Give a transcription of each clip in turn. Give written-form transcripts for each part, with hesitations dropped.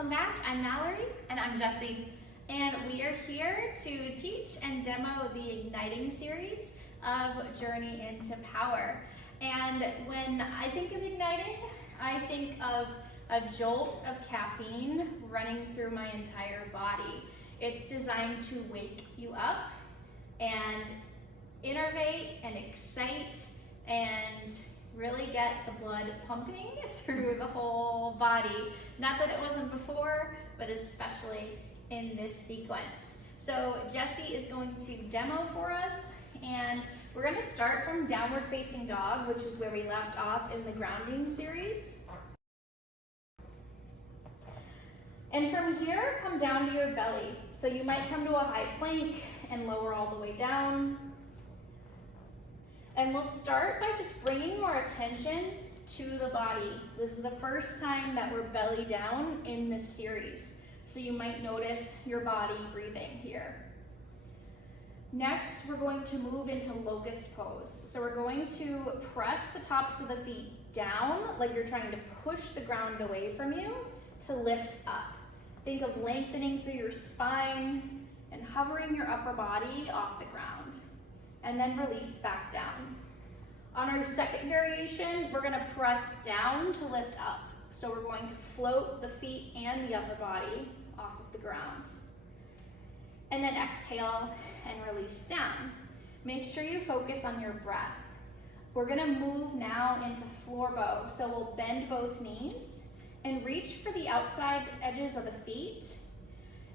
welcome back. I'm Mallory. And I'm Jessie. And we are here to teach and demo the Igniting series of Journey into Power. And when I think of igniting, I think of a jolt of caffeine running through my entire body. It's designed to wake you up and innervate and excite and really get the blood pumping through the whole body. Not that it wasn't before, but especially in this sequence. So Jessie is going to demo for us, and we're going to start from downward facing dog, which is where we left off in the grounding series. And from here, come down to your belly. So you might come to a high plank and lower all the way down. And we'll start by just bringing more attention to the body. This is the first time that we're belly down in this series. So you might notice your body breathing here. Next, we're going to move into locust pose. So we're going to press the tops of the feet down like you're trying to push the ground away from you to lift up. Think of lengthening through your spine and hovering your upper body off the ground. And then release back down. On our second variation, we're going to press down to lift up. So we're going to float the feet and the upper body off of the ground. And then exhale and release down. Make sure you focus on your breath. We're going to move now into floor bow. So we'll bend both knees and reach for the outside edges of the feet.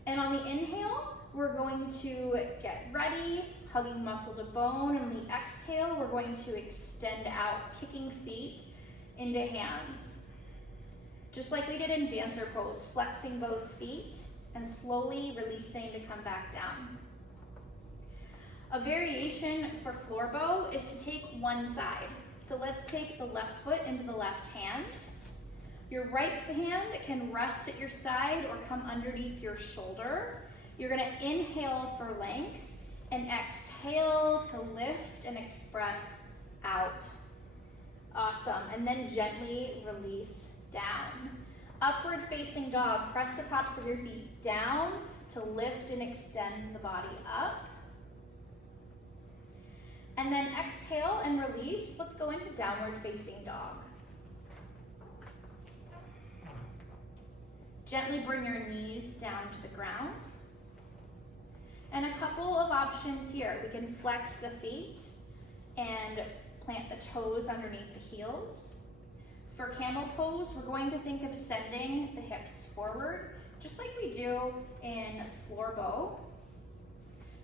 And on the inhale, we're going to get ready, hugging muscle to bone. On the exhale, we're going to extend out, kicking feet into hands. Just like we did in dancer pose, flexing both feet and slowly releasing to come back down. A variation for floor bow is to take one side. So let's take the left foot into the left hand. Your right hand can rest at your side or come underneath your shoulder. You're going to inhale for length and exhale to lift and express out. Awesome. And then gently release down. Upward facing dog. Press the tops of your feet down to lift and extend the body up. And then exhale and release. Let's go into downward facing dog. Gently bring your knees down to the ground. And a couple of options here. We can flex the feet and plant the toes underneath the heels. For camel pose, we're going to think of sending the hips forward, just like we do in floor bow.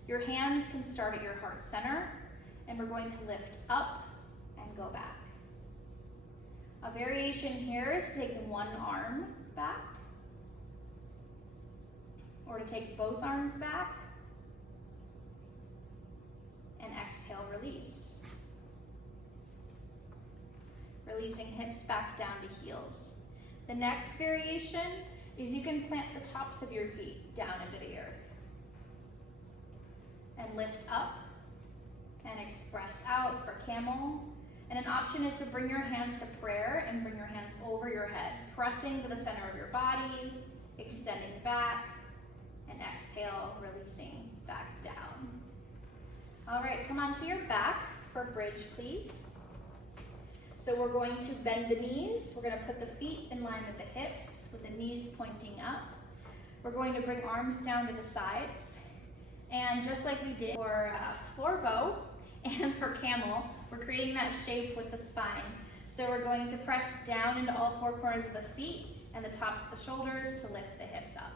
Your hands can start at your heart center, and we're going to lift up and go back. A variation here is to take one arm back, or to take both arms back, and exhale, release. Releasing hips back down to heels. The next variation is you can plant the tops of your feet down into the earth. And lift up and express out for camel. And an option is to bring your hands to prayer and bring your hands over your head, pressing to the center of your body, extending back, and exhale, releasing back down. All right, come onto your back for bridge, please. So we're going to bend the knees. We're going to put the feet in line with the hips, with the knees pointing up. We're going to bring arms down to the sides. And just like we did for floor bow and for camel, we're creating that shape with the spine. So we're going to press down into all four corners of the feet and the tops of the shoulders to lift the hips up.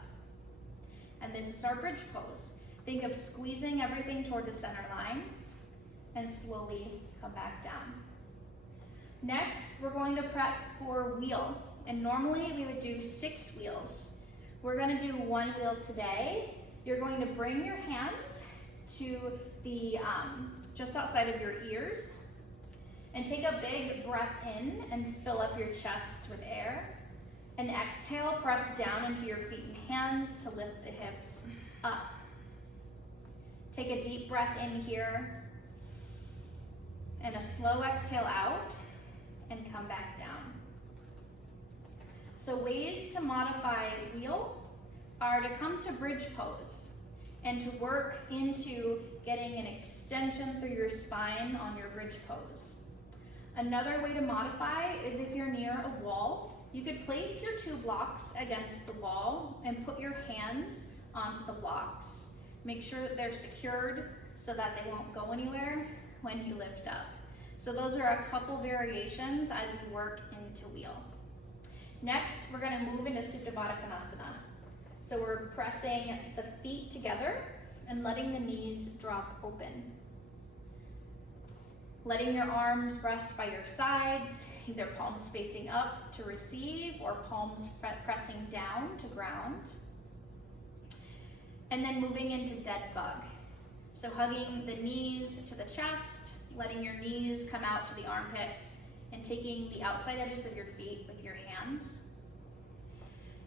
And this is our bridge pose. Think of squeezing everything toward the center line and slowly come back down. Next, we're going to prep for wheel. And normally we would do 6 wheels. We're going to do 1 wheel today. You're going to bring your hands to the just outside of your ears and take a big breath in and fill up your chest with air. And exhale, press down into your feet and hands to lift the hips up. Take a deep breath in here and a slow exhale out and come back down. So ways to modify wheel are to come to bridge pose and to work into getting an extension through your spine on your bridge pose. Another way to modify is if you're near a wall, you could place your 2 blocks against the wall and put your hands onto the blocks. Make sure that they're secured so that they won't go anywhere when you lift up. So those are a couple variations as you work into wheel. Next, we're going to move into Supta Baddha Konasana. So we're pressing the feet together and letting the knees drop open. Letting your arms rest by your sides, either palms facing up to receive or palms pressing down to ground. And then moving into dead bug. So hugging the knees to the chest, letting your knees come out to the armpits, and taking the outside edges of your feet with your hands.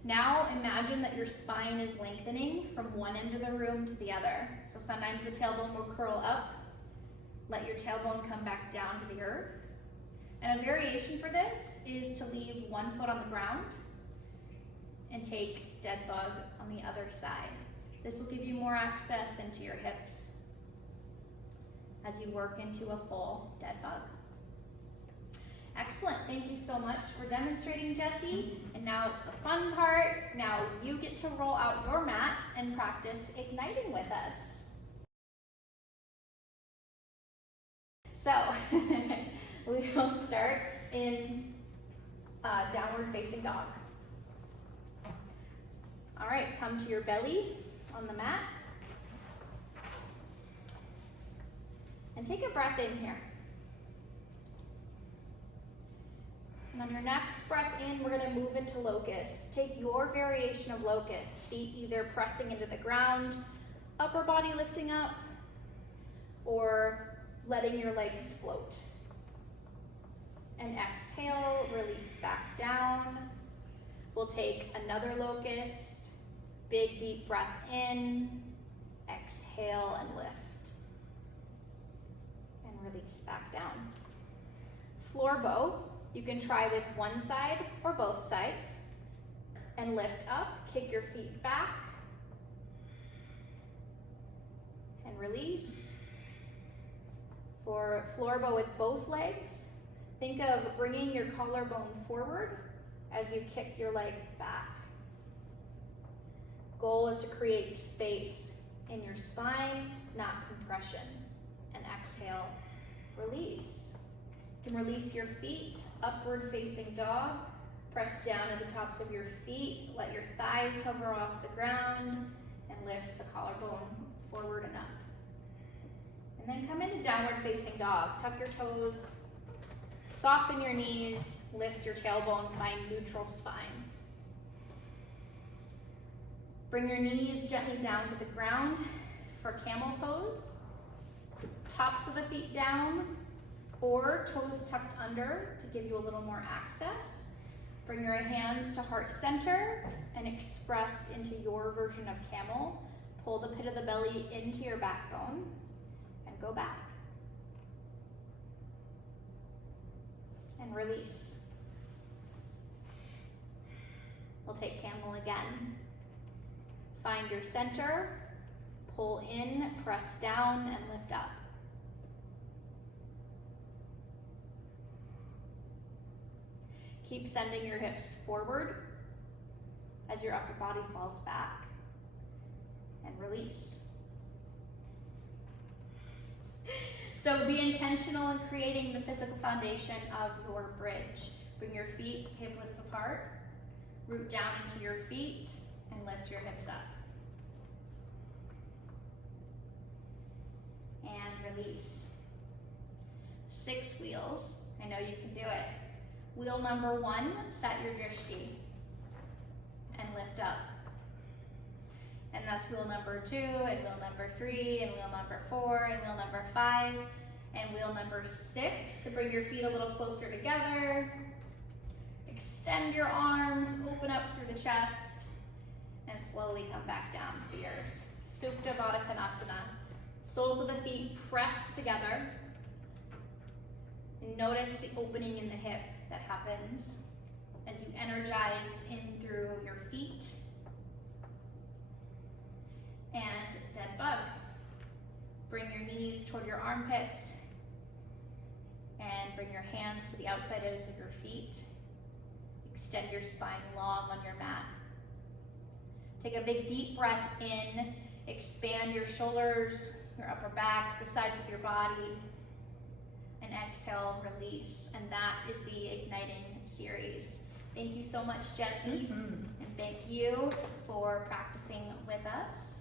Now imagine that your spine is lengthening from one end of the room to the other. So sometimes the tailbone will curl up. Let your tailbone come back down to the earth. And a variation for this is to leave one foot on the ground and take dead bug on the other side. This will give you more access into your hips as you work into a full dead bug. Excellent, thank you so much for demonstrating, Jessie. And now it's the fun part. Now you get to roll out your mat and practice igniting with us. So, we will start in downward facing dog. All right, come to your belly on the mat. And take a breath in here. And on your next breath in, we're gonna move into locust. Take your variation of locust, feet either pressing into the ground, upper body lifting up, or letting your legs float. And exhale, release back down. We'll take another locust, big deep breath in, exhale and lift. And release back down. Floor bow, you can try with one side or both sides. And lift up, kick your feet back. And release. For floor bow with both legs, think of bringing your collarbone forward as you kick your legs back. Goal is to create space in your spine, not compression. And exhale, release. You can release your feet, upward facing dog. Press down at the tops of your feet, let your thighs hover off the ground, and lift the collarbone forward and up. And then come into downward facing dog. Tuck your toes, soften your knees, lift your tailbone, find neutral spine. Bring your knees gently down to the ground for camel pose. Tops of the feet down or toes tucked under to give you a little more access. Bring your hands to heart center and express into your version of camel. Pull the pit of the belly into your backbone and go back. And release. We'll take camel again. Find your center, pull in, press down, and lift up. Keep sending your hips forward as your upper body falls back, and release. So be intentional in creating the physical foundation of your bridge. Bring your feet hip widths apart, root down into your feet, and lift your hips up. And release. 6 wheels. I know you can do it. Wheel number 1, set your drishti and lift up. And that's wheel number 2, and wheel number 3, and wheel number 4, and wheel number 5, and wheel number 6. So bring your feet a little closer together. Extend your arms, open up through the chest, and slowly come back down to the earth. Supta Baddha Konasana. Soles of the feet press together. And notice the opening in the hip that happens as you enter energize in through your feet. And dead bug. Bring your knees toward your armpits and bring your hands to the outside edges of your feet. Extend your spine long on your mat. Take a big deep breath in, expand your shoulders, your upper back, the sides of your body, and exhale, release. And that is the Igniting series. Thank you so much, Jessie, and thank you for practicing with us.